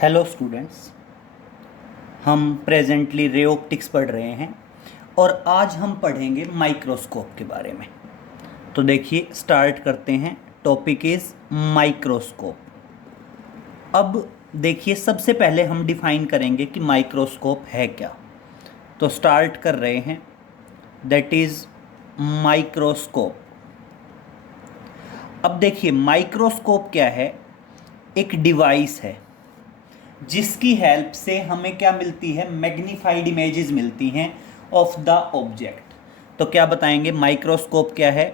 Hello students, हम presently ray optics पढ़ रहे हैं और आज हम पढ़ेंगे माइक्रोस्कोप के बारे में। तो देखिए स्टार्ट करते हैं। Topic is microscope. अब देखिए सबसे पहले हम डिफाइन करेंगे कि माइक्रोस्कोप है क्या। तो स्टार्ट कर रहे हैं, दैट इज़ माइक्रोस्कोप। अब देखिए माइक्रोस्कोप क्या है, एक डिवाइस है जिसकी हेल्प से हमें क्या मिलती है, मैग्नीफाइड इमेजेस मिलती हैं ऑफ द ऑब्जेक्ट। तो क्या बताएंगे माइक्रोस्कोप क्या है?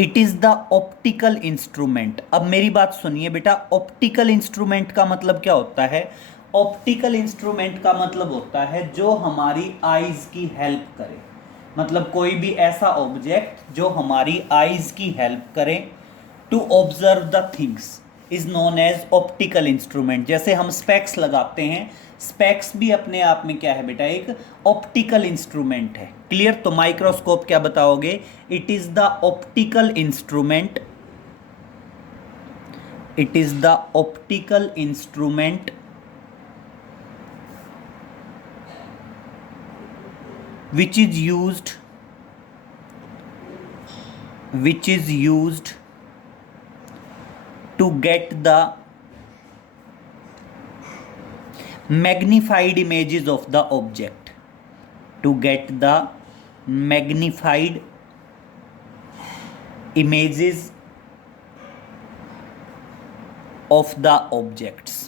It is the optical instrument. अब मेरी बात सुनिए बेटा, ऑप्टिकल इंस्ट्रूमेंट का मतलब क्या होता है? ऑप्टिकल इंस्ट्रूमेंट का मतलब होता है जो हमारी आईज की हेल्प करे, मतलब कोई भी ऐसा ऑब्जेक्ट जो हमारी आईज की हेल्प करे to observe the things is known as optical instrument. जैसे हम स्पेक्स लगाते हैं, स्पेक्स भी अपने आप में क्या है बेटा, एक ऑप्टिकल इंस्ट्रूमेंट है। क्लियर? तो माइक्रोस्कोप क्या बताओगे? It is the optical instrument, it is the optical instrument which is used to get the magnified images of the object, to get the magnified images of the objects।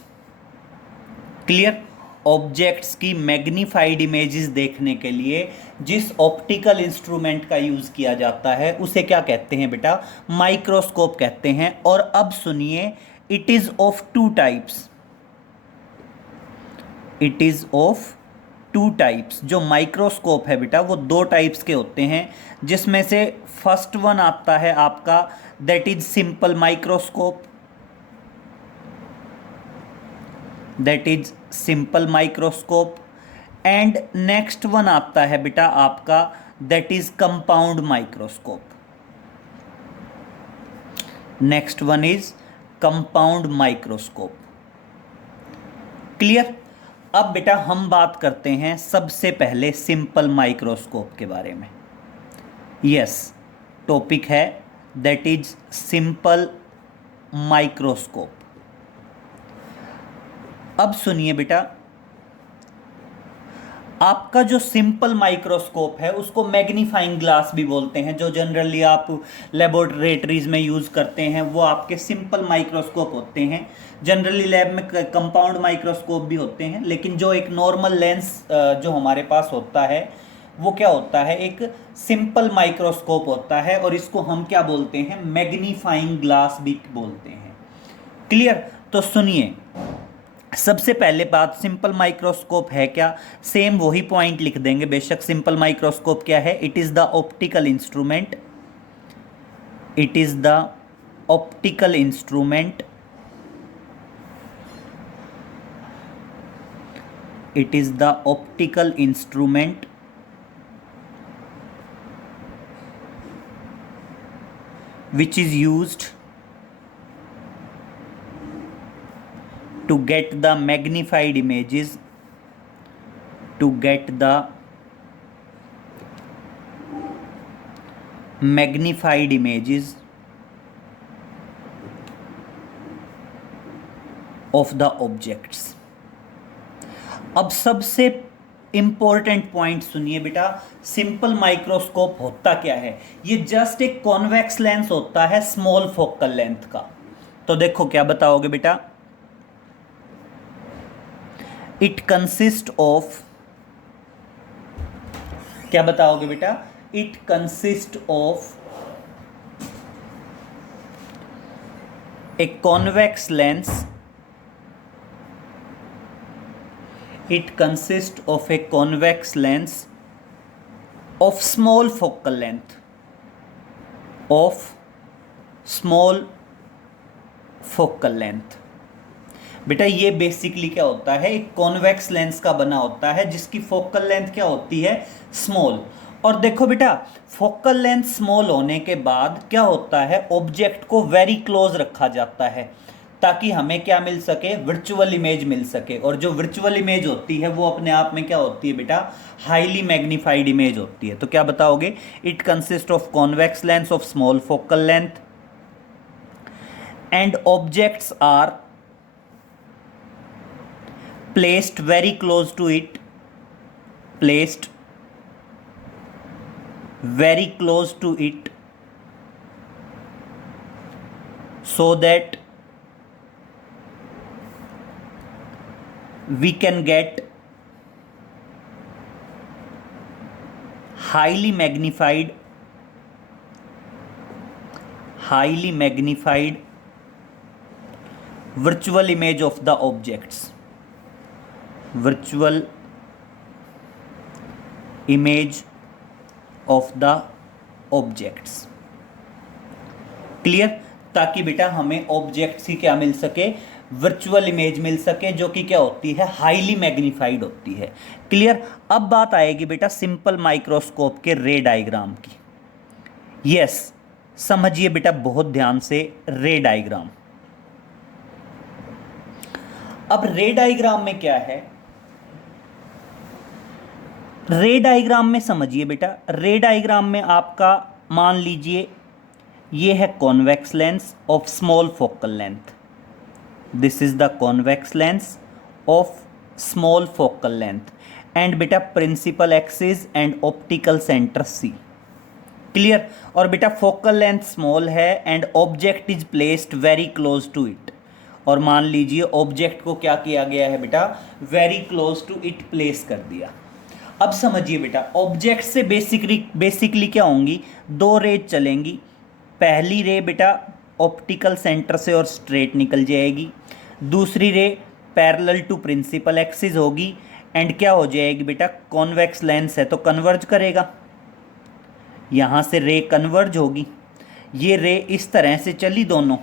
Clear? Objects की magnified images देखने के लिए जिस optical instrument का use किया जाता है उसे क्या कहते हैं बेटा? माइक्रोस्कोप कहते हैं। और अब सुनिए, it is of two types, it is of two types. जो माइक्रोस्कोप है बेटा वो दो टाइप्स के होते हैं, जिसमें से फर्स्ट वन आता है आपका, that is simple microscope, that is simple microscope. And next one आता है बेटा आपका, that is compound microscope. Next one is compound microscope. Clear? अब बेटा हम बात करते हैं सबसे पहले सिंपल माइक्रोस्कोप के बारे में। यस, टॉपिक है दैट इज सिंपल माइक्रोस्कोप। अब सुनिए बेटा, आपका जो सिंपल माइक्रोस्कोप है उसको मैग्नीफाइंग ग्लास भी बोलते हैं। जो जनरली आप लेबोरेटरीज में यूज करते हैं वो आपके सिंपल माइक्रोस्कोप होते हैं। जनरली लैब में कंपाउंड माइक्रोस्कोप भी होते हैं, लेकिन जो एक नॉर्मल लेंस जो हमारे पास होता है वो क्या होता है, एक सिंपल माइक्रोस्कोप होता है। और इसको हम क्या बोलते हैं? मैग्नीफाइंग ग्लास भी बोलते हैं। क्लियर? तो सुनिए, सबसे पहले बात, सिंपल माइक्रोस्कोप है क्या? सेम वही पॉइंट लिख देंगे बेशक। सिंपल माइक्रोस्कोप क्या है? It is the optical instrument, it is the optical instrument, it is the optical instrument which is used to get the magnified images, to get the magnified images of the objects। अब सबसे important point सुनिए बेटा, simple microscope होता क्या है? ये just एक convex lens होता है स्मॉल फोकल लेंथ का। तो देखो क्या बताओगे बेटा, इट कंसिस्ट ऑफ, क्या बताओगे बेटा? It consist of a convex lens, it consists of a convex lens of small focal length, of small focal length। बेटा ये बेसिकली क्या होता है, एक कॉन्वेक्स लेंस का बना होता है जिसकी फोकल लेंथ क्या होती है, स्मॉल। और देखो बेटा, फोकल लेंथ स्मॉल होने के बाद क्या होता है, ऑब्जेक्ट को वेरी क्लोज रखा जाता है ताकि हमें क्या मिल सके, वर्चुअल इमेज मिल सके। और जो वर्चुअल इमेज होती है वो अपने आप में क्या होती है बेटा, हाईली मैग्नीफाइड इमेज होती है। तो क्या बताओगे, it consist of convex lens of small focal length and objects are placed very close to it, placed very close to it, so that we can get highly magnified virtual image of the objects, virtual image of the objects। Clear, ताकि बेटा हमें objects की क्या मिल सके, virtual image मिल सके, जो कि क्या होती है, हाईली मैग्नीफाइड होती है। क्लियर। अब बात आएगी बेटा सिंपल माइक्रोस्कोप के रे डायग्राम की। यस, समझिए बेटा बहुत ध्यान से रे डायग्राम। अब रे डायग्राम में क्या है, रे डायग्राम में समझिए बेटा, रे डायग्राम में आपका मान लीजिए ये है convex lens of small focal length, this is the convex lens of small focal length and बेटा principal axis and optical centre C. Clear. और बेटा फोकल लेंथ स्मॉल है and object is placed very close to it. और मान लीजिए object को क्या किया गया है बेटा, very close to it place कर दिया। अब समझिए बेटा, ऑब्जेक्ट से बेसिकली क्या होंगी, दो रेज चलेंगी। पहली रे बेटा ऑप्टिकल सेंटर से और स्ट्रेट निकल जाएगी, दूसरी ray parallel to principal axis होगी एंड क्या हो जाएगी बेटा, कॉन्वेक्स लेंस है तो कन्वर्ज करेगा, यहाँ से रे कन्वर्ज होगी। ये रे इस तरह से चली दोनों,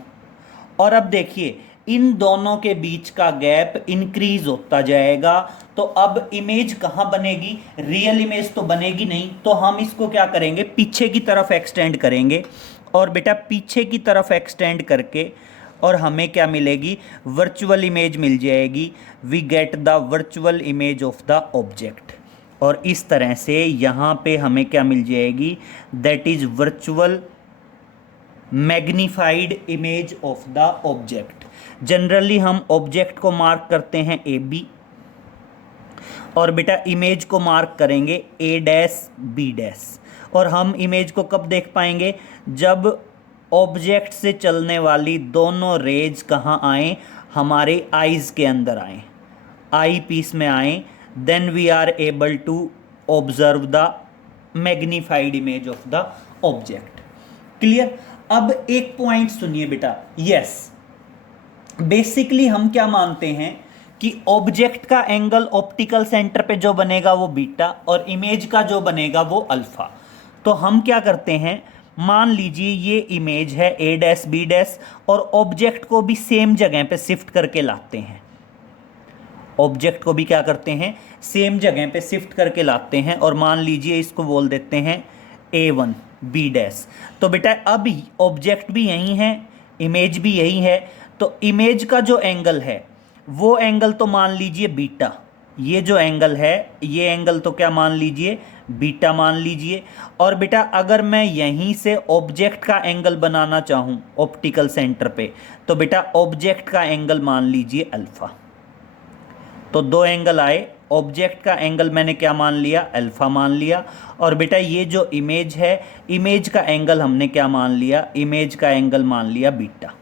और अब देखिए इन दोनों के बीच का गैप इंक्रीज होता जाएगा। तो अब इमेज कहाँ बनेगी, रियल इमेज तो बनेगी नहीं, तो हम इसको क्या करेंगे, पीछे की तरफ एक्सटेंड करेंगे। और बेटा पीछे की तरफ एक्सटेंड करके और हमें क्या मिलेगी, वर्चुअल इमेज मिल जाएगी। We get the virtual image of the object. और इस तरह से यहाँ पे हमें क्या मिल जाएगी, that is virtual magnified image of the object. Generally हम ऑब्जेक्ट को मार्क करते हैं ए बी, और बेटा इमेज को मार्क करेंगे ए डैश बी डैश। और हम इमेज को कब देख पाएंगे, जब ऑब्जेक्ट से चलने वाली दोनों रेज कहाँ आए, हमारे आईज के अंदर आए, आई पीस में आए, then we are able to observe the magnified image of the object. Clear. अब एक पॉइंट सुनिए बेटा, यस बेसिकली हम क्या मानते हैं कि ऑब्जेक्ट का एंगल ऑप्टिकल सेंटर पे जो बनेगा वो बीटा और इमेज का जो बनेगा वो अल्फा। तो हम क्या करते हैं, मान लीजिए ये इमेज है ए डैश बी डैश, और ऑब्जेक्ट को भी सेम जगह पे शिफ्ट करके लाते हैं। ऑब्जेक्ट को भी क्या करते हैं, सेम जगह पे शिफ्ट करके लाते हैं, और मान लीजिए इसको बोल देते हैं A1 बी डैश। तो बेटा अब ऑब्जेक्ट भी यही है, इमेज भी यही है, तो इमेज का जो एंगल है वो एंगल तो मान लीजिए बीटा, ये जो एंगल है ये एंगल तो क्या मान लीजिए, बीटा मान लीजिए। और बेटा अगर मैं यहीं से ऑब्जेक्ट का एंगल बनाना चाहूँ ऑप्टिकल सेंटर पे, तो बेटा ऑब्जेक्ट का एंगल मान लीजिए अल्फा। तो दो एंगल आए, ऑब्जेक्ट का एंगल मैंने क्या मान लिया, अल्फा मान लिया। और बेटा ये जो इमेज है, इमेज का एंगल हमने क्या मान लिया, इमेज का एंगल मान लिया beta.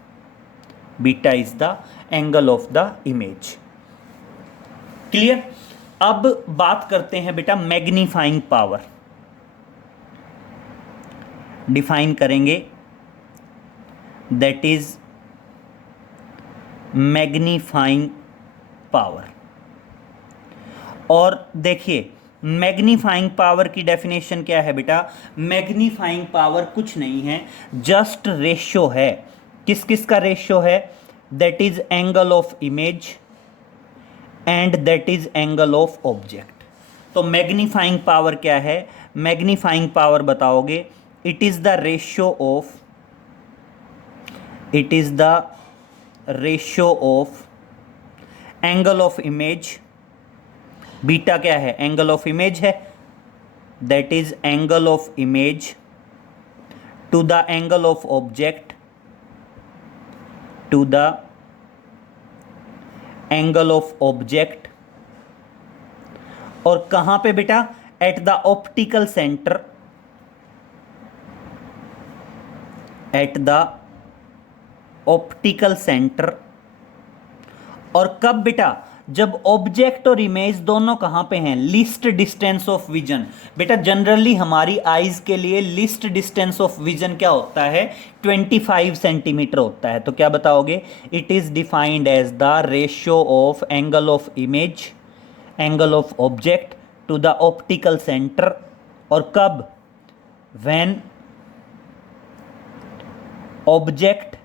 Beta is the angle of the image. Clear. अब बात करते हैं बेटा मैग्नीफाइंग पावर, डिफाइन करेंगे, दैट इज मैग्नीफाइंग पावर। और देखिए मैग्नीफाइंग पावर की डेफिनेशन क्या है बेटा, मैग्नीफाइंग पावर कुछ नहीं है, जस्ट रेशियो है। किस किस का रेशियो है, that is angle of image and that is angle of object. तो मैग्नीफाइंग पावर क्या है, मैग्नीफाइंग पावर बताओगे, it is the ratio of ratio of angle of image, beta क्या है, एंगल ऑफ इमेज है, that is angle of image to the angle of object, to the angle of object, और कहां पे बेटा, at the optical centre, at the optical centre. और कब बेटा, जब ऑब्जेक्ट और इमेज दोनों कहां पे हैं, लीस्ट डिस्टेंस ऑफ विजन। बेटा जनरली हमारी आईज के लिए लीस्ट डिस्टेंस ऑफ विजन क्या होता है, 25 सेंटीमीटर होता है। तो क्या बताओगे, it is defined as the ratio of angle of image, angle of object to the optical centre. और कब, when object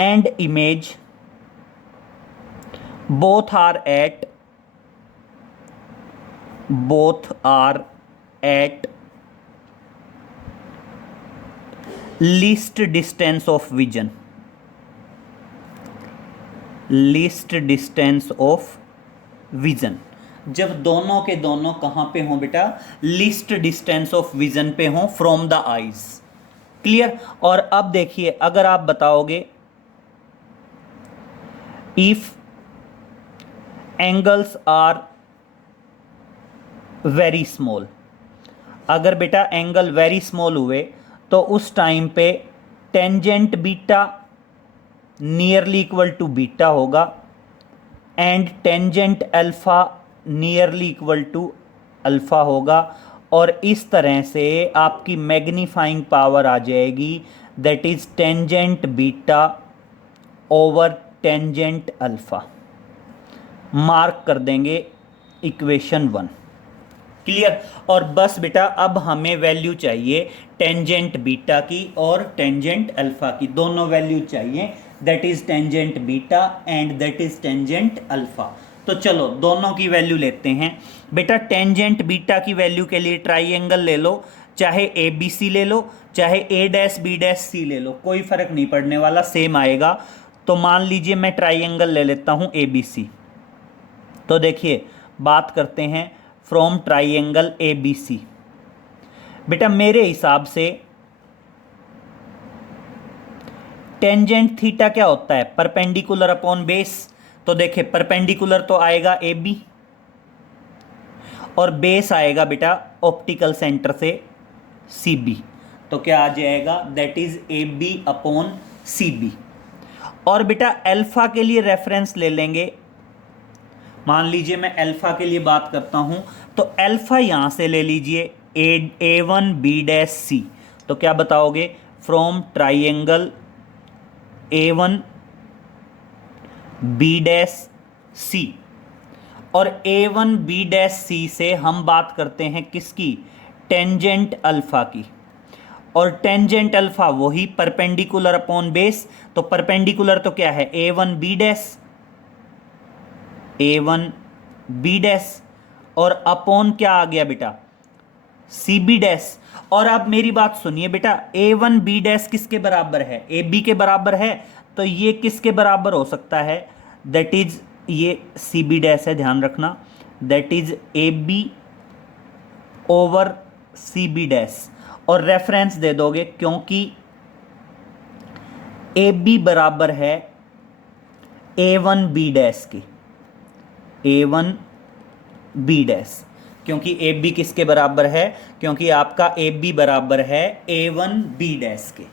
and image both are at least distance of vision, least distance of vision। जब दोनों के दोनों कहां पे हों बेटा, लीस्ट डिस्टेंस ऑफ विजन पे हों फ्रॉम द आईज। क्लियर। और अब देखिए, अगर आप बताओगे if angles are very small, अगर बेटा एंगल वेरी स्मॉल हुए तो उस टाइम पे tangent beta nearly equal to beta होगा and tangent alpha nearly equal to alpha होगा। और इस तरह से आपकी मैग्नीफाइंग पावर आ जाएगी, that is tangent beta over tangent alpha. Mark कर देंगे इक्वेशन 1। क्लियर। और बस बेटा अब हमें वैल्यू चाहिए टेंजेंट बीटा की और टेंजेंट अल्फा की, दोनों वैल्यू चाहिए, that is tangent beta and that is tangent alpha. तो चलो दोनों की वैल्यू लेते हैं। बेटा टेंजेंट बीटा की वैल्यू के लिए ट्राइएंगल ले लो, चाहे ए बी सी ले लो, चाहे ए डैश बी डैश सी ले लो, कोई फर्क नहीं पड़ने वाला, सेम आएगा। तो मान लीजिए मैं ट्राइएंगल ले लेता हूं ए बी सी। तो देखिए बात करते हैं from triangle A B C. बेटा मेरे हिसाब से टेंजेंट थीटा क्या होता है, परपेंडिकुलर अपॉन बेस। तो देखिए परपेंडिकुलर तो आएगा ए बी और बेस आएगा बेटा ऑप्टिकल सेंटर से सी बी। तो क्या आ जाएगा, that is A B upon C B. और बेटा अल्फा के लिए रेफरेंस ले लेंगे, मान लीजिए मैं अल्फा के लिए बात करता हूं, तो अल्फा यहां से ले लीजिए A one B dash C. तो क्या बताओगे, from triangle A one B dash C. और A one B dash C से हम बात करते हैं किसकी, टेंजेंट अल्फा की। और टेंजेंट अल्फा वही परपेंडिकुलर अपॉन बेस। तो परपेंडिकुलर तो क्या है, ए वन बी डैश, ए वन बी डैश, और अपॉन क्या आ गया बेटा, सी बी डैश। और अब मेरी बात सुनिए बेटा, ए वन बी डैश किसके बराबर है, ए बी के बराबर है। तो ये किसके बराबर हो सकता है, दैट इज ये सी बी डैश है, ध्यान रखना, that is A B over C B dash. और रेफरेंस दे दोगे क्योंकि ए बी बराबर है ए वन बी डैश की, ए वन बी डैश, क्योंकि ए बी किसके बराबर है, क्योंकि आपका ए बी बराबर है ए वन बी डैश के।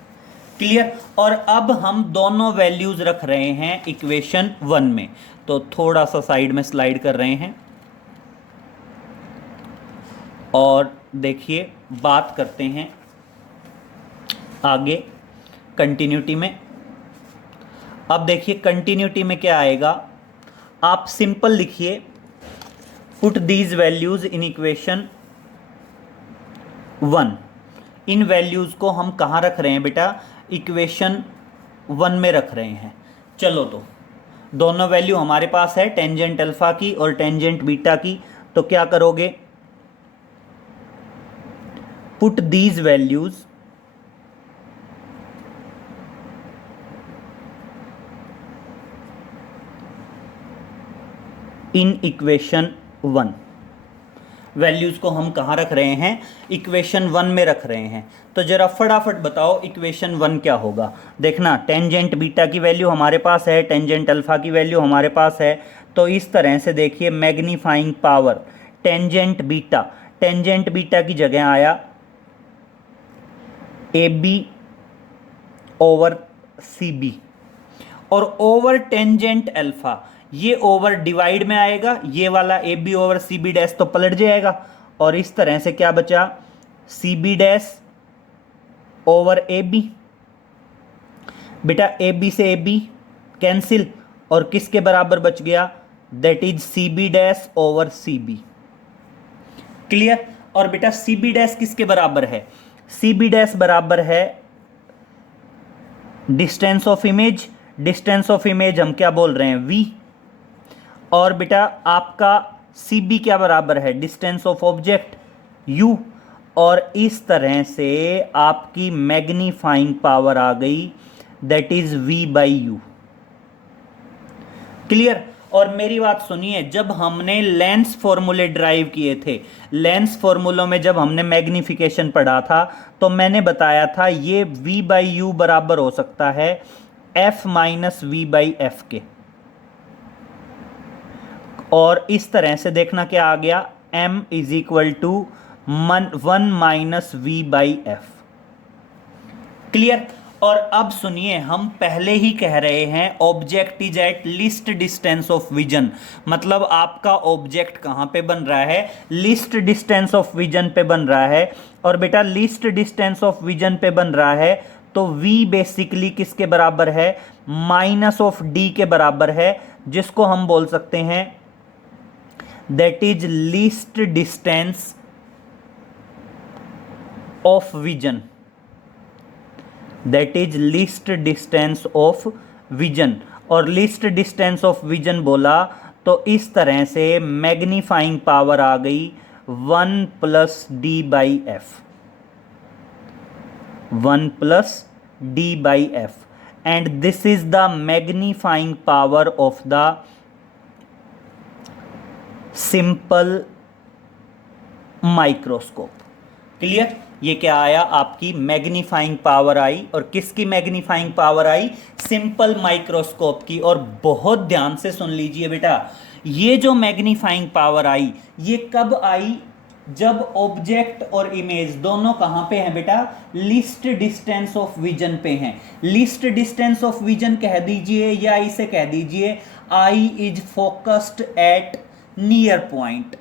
क्लियर। और अब हम दोनों वैल्यूज रख रहे हैं इक्वेशन 1 में। तो थोड़ा सा साइड में स्लाइड कर रहे हैं और देखिए बात करते हैं आगे कंटिन्यूटी में। अब देखिए कंटिन्यूटी में क्या आएगा, आप सिंपल लिखिए, put these values in equation 1। In values को हम कहाँ रख रहे हैं बेटा, इक्वेशन 1 में रख रहे हैं। चलो तो दोनों वैल्यू हमारे पास है, टेंजेंट अल्फा की और टेंजेंट बीटा की। तो क्या करोगे, put these values in equation 1। Values को हम कहाँ रख रहे हैं, इक्वेशन 1 में रख रहे हैं। तो जरा फटाफट बताओ इक्वेशन 1 क्या होगा। देखना, टेंजेंट बीटा की वैल्यू हमारे पास है, टेंजेंट अल्फा की वैल्यू हमारे पास है। तो इस तरह से देखिए, मैग्नीफाइंग पावर टेंजेंट बीटा की जगह आया A B over C B, और ओवर टेंजेंट अल्फा, ये ओवर डिवाइड में आएगा, ये वाला A B over C B dash तो पलट जाएगा, और इस तरह से क्या बचा, C B dash over A B. बेटा ए बी से ए बी कैंसिल, और किसके बराबर बच गया, that is C B dash over C B. Clear. और बेटा सी बी डैश किसके बराबर है, सी बी डैश बराबर है distance of image. Distance of image हम क्या बोल रहे हैं, v। और बेटा आपका सी बी क्या बराबर है, डिस्टेंस ऑफ ऑब्जेक्ट, u। और इस तरह से आपकी मैग्नीफाइंग पावर आ गई, that is v by you. Clear. और मेरी बात सुनिए, जब हमने लेंस फॉर्मूले ड्राइव किए थे, लेंस फॉर्मूलों में जब हमने मैग्निफिकेशन पढ़ा था, तो मैंने बताया था ये v बाई यू बराबर हो सकता है f minus V by F के। और इस तरह से देखना क्या आ गया, m is equal to 1 minus V by F. Clear. और अब सुनिए, हम पहले ही कह रहे हैं object is at least distance of vision, मतलब आपका ऑब्जेक्ट कहां पे बन रहा है, लीस्ट डिस्टेंस ऑफ विजन पे बन रहा है। और बेटा लीस्ट डिस्टेंस ऑफ विजन पे बन रहा है, तो v बेसिकली किसके बराबर है, माइनस ऑफ d के बराबर है, जिसको हम बोल सकते हैं that is least distance of vision, that is least distance of vision. और लीस्ट डिस्टेंस ऑफ विजन बोला तो इस तरह से मैग्नीफाइंग पावर आ गई 1 plus D by F, 1 plus D by F, and this is the magnifying power of the simple microscope. Clear. ये क्या आया, आपकी मैग्नीफाइंग पावर आई, और किसकी मैग्नीफाइंग पावर आई, सिंपल माइक्रोस्कोप की। और बहुत ध्यान से सुन लीजिए बेटा, ये जो मैग्नीफाइंग पावर आई, ये कब आई, जब ऑब्जेक्ट और इमेज दोनों कहां पे हैं बेटा, लीस्ट डिस्टेंस ऑफ विजन पे हैं। लीस्ट डिस्टेंस ऑफ विजन कह दीजिए, या इसे कह दीजिए eye is focused at near point.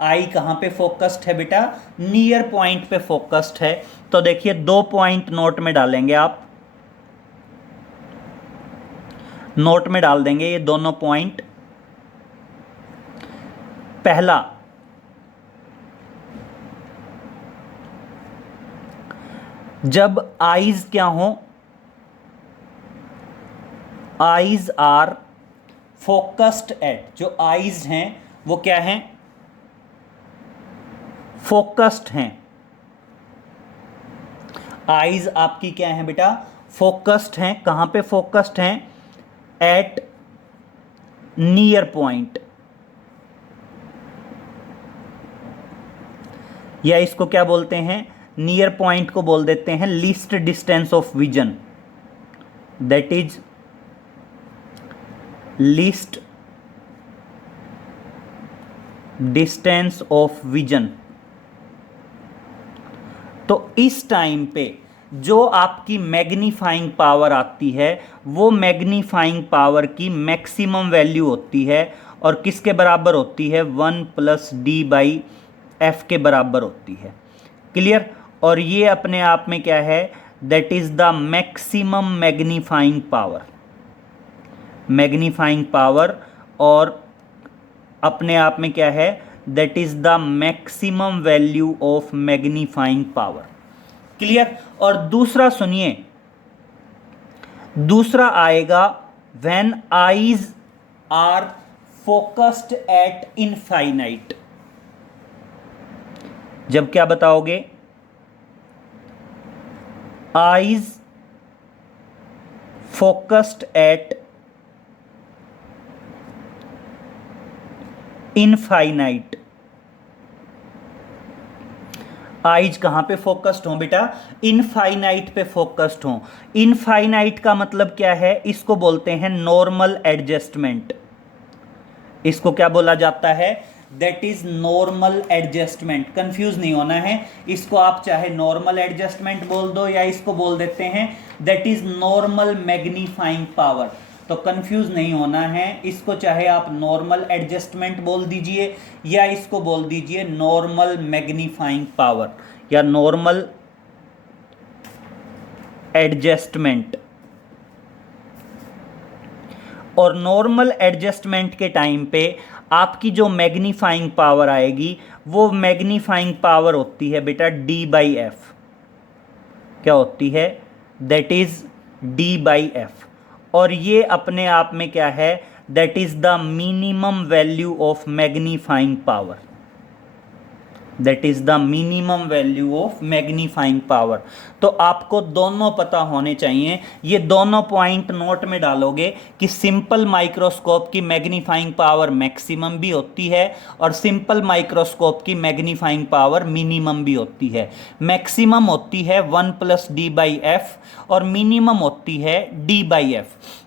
Eye कहां पे फोकस्ड है बेटा, नियर पॉइंट पे फोकस्ड है। तो देखिए 2 पॉइंट नोट में डालेंगे, आप नोट में डाल देंगे ये दोनों पॉइंट। पहला, जब आईज क्या हो, आईज आर फोकस्ड एट, जो आईज हैं वो क्या हैं, फोकस्ड हैं। आईज आपकी क्या है बेटा, फोकस्ड हैं। कहां पे फोकस्ड हैं, एट नियर पॉइंट, या इसको क्या बोलते हैं, नियर पॉइंट को बोल देते हैं least distance of vision, that is least distance of vision. तो इस टाइम पे जो आपकी मैग्नीफाइंग पावर आती है, वो मैग्नीफाइंग पावर की मैक्सिमम वैल्यू होती है, और किसके बराबर होती है, 1 प्लस डी बाई एफ के बराबर होती है। क्लियर। और ये अपने आप में क्या है, that is the maximum magnifying power, magnifying power, और अपने आप में क्या है, that is the maximum value of magnifying power. Clear. और दूसरा सुनिए, दूसरा आएगा when eyes are focused at infinite. जब क्या बताओगे, eyes focused at infinite. Eyes कहाँ पे फोकस्ड हो बेटा, इनफाइनाइट पे फोकस्ड हो। इनफाइनाइट का मतलब क्या है, इसको बोलते हैं नॉर्मल एडजस्टमेंट। इसको क्या बोला जाता है, that is normal adjustment. Confuse नहीं होना है, इसको आप चाहे नॉर्मल एडजस्टमेंट बोल दो या इसको बोल देते हैं that is normal magnifying power. तो कंफ्यूज नहीं होना है, इसको चाहे आप नॉर्मल एडजस्टमेंट बोल दीजिए या इसको बोल दीजिए नॉर्मल मैग्नीफाइंग पावर या नॉर्मल एडजस्टमेंट। और नॉर्मल एडजस्टमेंट के टाइम पे आपकी जो मैग्नीफाइंग पावर आएगी वो मैग्नीफाइंग पावर होती है बेटा डी बाई एफ। क्या होती है, that is D by F. और ये अपने आप में क्या है, that is the minimum value of magnifying power. That is the minimum value of magnifying power. तो आपको दोनों पता होने चाहिए, ये दोनों पॉइंट नोट में डालोगे कि सिंपल माइक्रोस्कोप की मैग्नीफाइंग पावर मैक्सिमम भी होती है और सिंपल माइक्रोस्कोप की मैग्नीफाइंग पावर मिनिमम भी होती है। मैक्सिमम होती है 1+d/f और मिनिमम होती है d/f।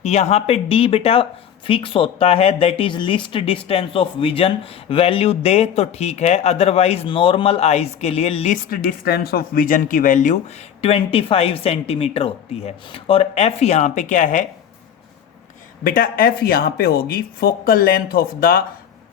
यहाँ पे d बेटा फिक्स होता है, that is least distance of vision. Value दे तो ठीक है, अदरवाइज नॉर्मल आइज के लिए लीस्ट डिस्टेंस ऑफ विजन की वैल्यू 25 सेंटीमीटर होती है। और f यहाँ पे क्या है बेटा, f यहाँ पे होगी focal length of the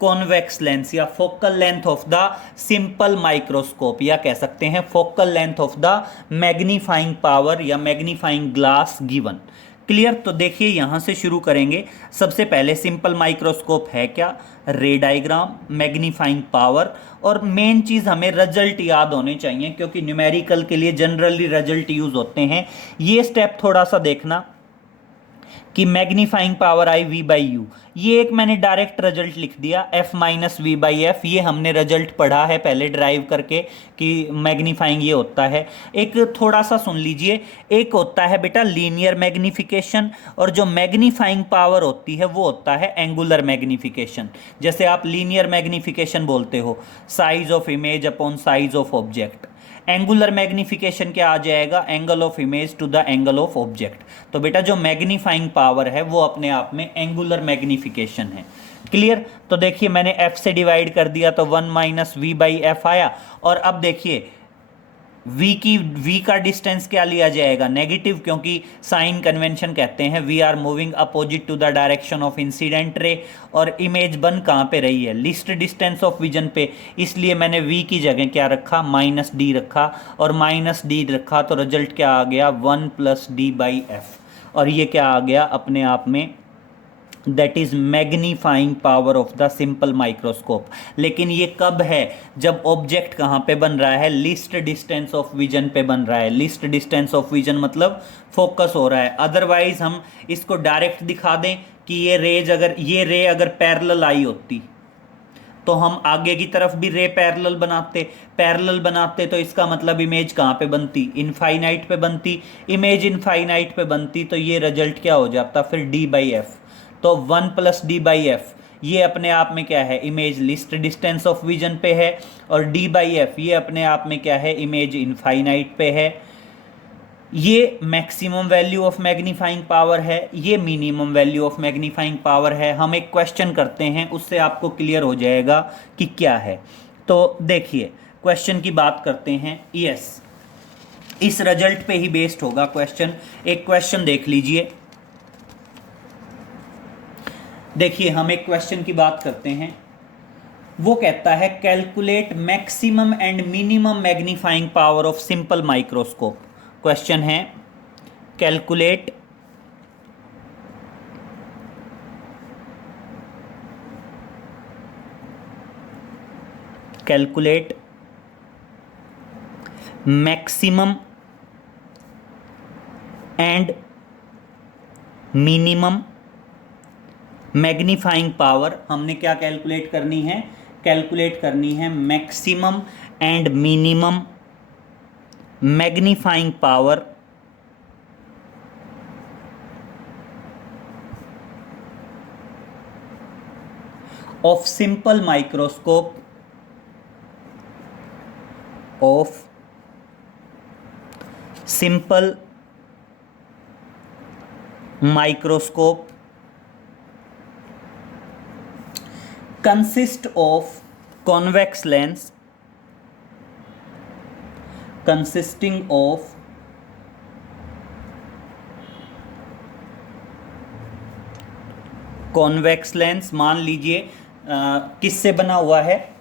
convex lens या focal length of the simple microscope, या कह सकते हैं focal length of the magnifying power या मैग्नीफाइंग ग्लास गिवन। क्लियर। तो देखिए यहां से शुरू करेंगे। सबसे पहले सिंपल माइक्रोस्कोप है क्या, रे डायग्राम, मैग्नीफाइंग पावर, और मेन चीज हमें रिजल्ट याद होने चाहिए क्योंकि न्यूमेरिकल के लिए जनरली रिजल्ट यूज होते हैं। ये स्टेप थोड़ा सा देखना कि magnifying power I V by U, ये एक मैंने डायरेक्ट रिजल्ट लिख दिया f minus V by F. ये हमने रिजल्ट पढ़ा है पहले ड्राइव करके कि मैग्नीफाइंग ये होता है। एक थोड़ा सा सुन लीजिए, एक होता है बेटा लीनियर मैग्नीफिकेशन और जो मैग्नीफाइंग पावर होती है वो होता है एंगुलर मैग्नीफिकेशन। जैसे आप लीनियर मैग्नीफिकेशन बोलते हो, size of image upon size of object. Angular magnification क्या आ जाएगा, angle of image to the angle of object. तो बेटा जो मैग्नीफाइंग पावर है वो अपने आप में एंगुलर मैग्नीफिकेशन है। क्लियर। तो देखिए मैंने f से डिवाइड कर दिया तो 1-v/f आया। और अब देखिए v का डिस्टेंस क्या लिया जाएगा, नेगेटिव, क्योंकि साइन कन्वेंशन कहते हैं we are moving opposite to the direction of incident ray. और इमेज बन कहाँ पे रही है, लीस्ट डिस्टेंस ऑफ विजन पे, इसलिए मैंने v की जगह क्या रखा, -d रखा। और -d रखा तो रिजल्ट क्या आ गया, 1+d/f। और ये क्या आ गया अपने आप में, that is magnifying power of the simple microscope. लेकिन ये कब है, जब ऑब्जेक्ट कहाँ पे बन रहा है, लीस्ट डिस्टेंस ऑफ विजन पे बन रहा है। लीस्ट डिस्टेंस ऑफ विजन मतलब फोकस हो रहा है। अदरवाइज हम इसको डायरेक्ट दिखा दें कि ये रे अगर पैरेलल आई होती तो हम आगे की तरफ भी रे पैरेलल बनाते तो इसका मतलब इमेज कहाँ पे बनती, इनफाइनाइट पे बनती। इमेज इनफाइनाइट पे बनती तो ये रिजल्ट क्या हो जाता फिर d/f। तो 1+d/f ये अपने आप में क्या है, image list distance of vision पे है। और d/f ये अपने आप में क्या है, इमेज इनफाइनाइट पे है। ये maximum value of magnifying power है, ये minimum value of magnifying power है। हम एक क्वेश्चन करते हैं, उससे आपको क्लियर हो जाएगा कि क्या है। तो देखिए क्वेश्चन की बात करते हैं। यस, इस रिजल्ट पे ही बेस्ड होगा क्वेश्चन। एक क्वेश्चन देख लीजिए। देखिए हम एक क्वेश्चन की बात करते हैं, वो कहता है calculate maximum and minimum magnifying power of simple microscope. Question है calculate maximum and minimum magnifying power. हमने क्या कैलकुलेट करनी है, कैलकुलेट करनी है maximum and minimum magnifying power of simple microscope of simple microscope consist of convex lens consisting of convex lens. मान लीजिए किससे बना हुआ है,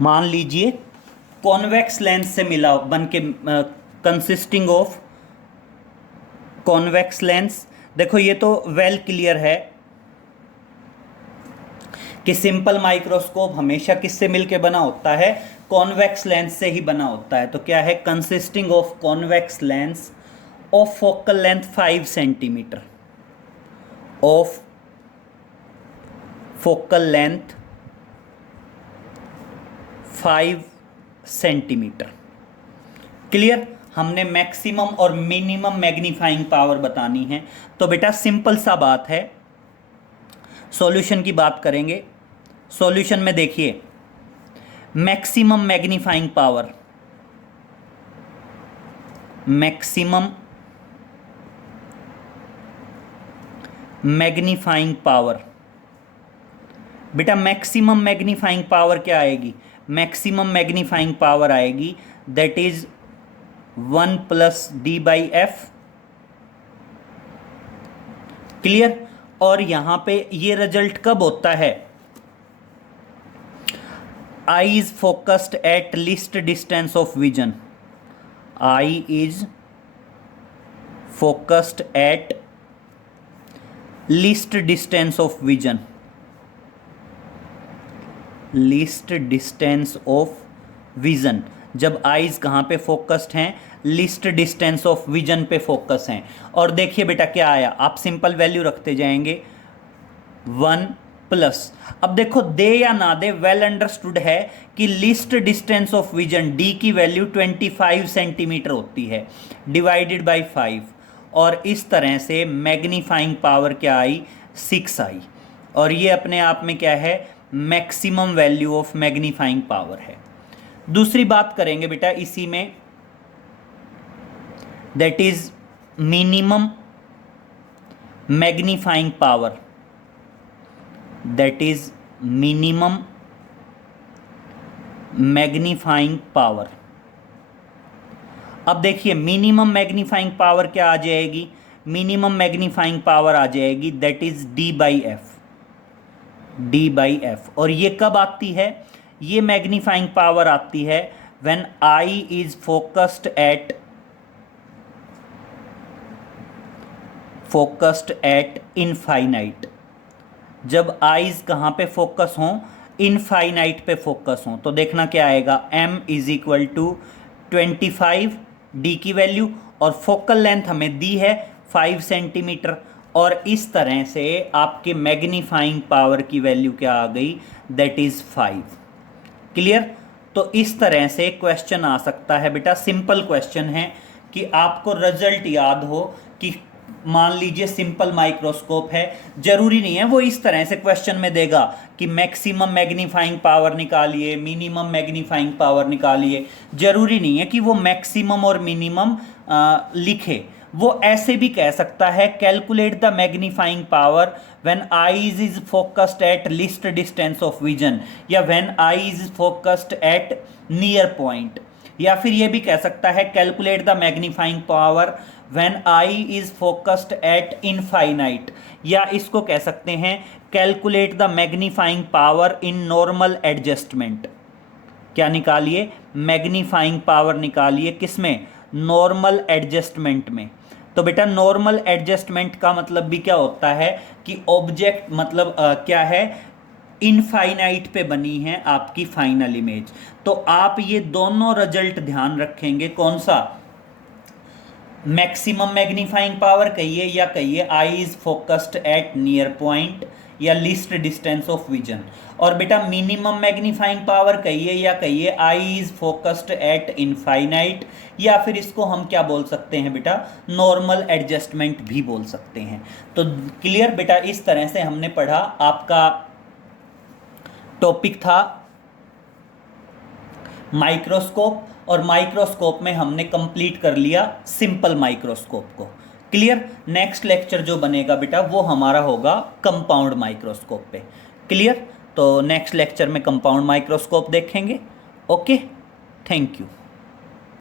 मान लीजिए कॉन्वेक्स लेंस से मिला बन के, कंसिस्टिंग ऑफ कॉन्वेक्स लेंस। देखो ये तो वेल क्लियर है कि सिंपल माइक्रोस्कोप हमेशा किससे मिलके बना होता है, कॉन्वेक्स लेंस से ही बना होता है। तो क्या है, consisting of convex lens of focal length 5 centimetre, of focal length 5 centimetre. Clear. हमने मैक्सिमम और मिनिमम मैग्नीफाइंग पावर बतानी है। तो बेटा सिंपल सा बात है, सॉल्यूशन की बात करेंगे। सॉल्यूशन में देखिए, maximum magnifying power, maximum magnifying power, बेटा मैक्सिमम मैग्नीफाइंग पावर क्या आएगी, मैक्सिमम मैग्नीफाइंग पावर आएगी दैट इज 1 + d/f। क्लियर। और यहां पे ये रिजल्ट कब होता है, eye is focused at least distance of vision, eye is focused at least distance of vision, least distance of vision. जब आईज कहाँ पे फोकस्ड हैं, लीस्ट डिस्टेंस ऑफ विजन पे फोकस हैं। और देखिए बेटा क्या आया, आप सिंपल वैल्यू रखते जाएंगे 1+। अब देखो दे या ना दे, वेल अंडरस्टूड है कि least distance of vision D की वैल्यू 25 सेंटीमीटर होती है डिवाइडेड बाय 5, और इस तरह से मैग्नीफाइंग पावर क्या आई, 6 आई। और ये अपने आप में क्या है, maximum value of magnifying power है। दूसरी बात करेंगे बेटा इसी में, that is minimum magnifying power, that is minimum magnifying power. अब देखिए मिनिमम मैग्नीफाइंग पावर क्या आ जाएगी, मिनिमम मैग्नीफाइंग पावर आ जाएगी दैट इज d/f, d/f। और ये कब आती है, ये मैग्नीफाइंग पावर आती है when eye is focused at infinite. जब आईज कहाँ पे फोकस हों, इनफाइनाइट पे फोकस हों। तो देखना क्या आएगा, m = 25 डी की वैल्यू, और फोकल लेंथ हमें दी है 5 सेंटीमीटर, और इस तरह से आपके मैग्नीफाइंग पावर की वैल्यू क्या आ गई, दैट इज 5। क्लियर। तो इस तरह से क्वेश्चन आ सकता है बेटा, सिंपल क्वेश्चन है कि आपको रिजल्ट याद हो कि मान लीजिए सिंपल माइक्रोस्कोप है, जरूरी नहीं है वो इस तरह से क्वेश्चन में देगा कि मैक्सिमम मैग्नीफाइंग पावर निकालिए, मिनिमम मैग्नीफाइंग पावर निकालिए, जरूरी नहीं है कि वो मैक्सिमम और मिनिमम लिखे। वो ऐसे भी कह सकता है calculate the magnifying power when eyes is focused at least distance of vision, या when eye is focused at near point, या फिर ये भी कह सकता है calculate the magnifying power when eye is focused at infinite, या इसको कह सकते हैं calculate the magnifying power in normal adjustment. क्या निकालिए, मैग्नीफाइंग पावर निकालिए किसमें, नॉर्मल एडजस्टमेंट में। तो बेटा नॉर्मल एडजस्टमेंट का मतलब भी क्या होता है कि ऑब्जेक्ट मतलब क्या है, इनफाइनाइट पे बनी है आपकी फाइनल इमेज। तो आप ये दोनों रिजल्ट ध्यान रखेंगे, कौन सा, मैक्सिमम मैग्नीफाइंग पावर कहिए या कहिए eye is focused at near point, या लीस्ट डिस्टेंस ऑफ विजन। और बेटा मिनिमम मैग्नीफाइंग पावर कहिए या कहिए eye is focused at infinite, या फिर इसको हम क्या बोल सकते हैं बेटा, नॉर्मल एडजस्टमेंट भी बोल सकते हैं। तो क्लियर बेटा, इस तरह से हमने पढ़ा। आपका टॉपिक था माइक्रोस्कोप, और माइक्रोस्कोप में हमने कंप्लीट कर लिया सिंपल माइक्रोस्कोप को। क्लियर। नेक्स्ट लेक्चर जो बनेगा बेटा वो हमारा होगा कंपाउंड माइक्रोस्कोप पे। क्लियर। तो नेक्स्ट लेक्चर में कंपाउंड माइक्रोस्कोप देखेंगे। Okay, thank you.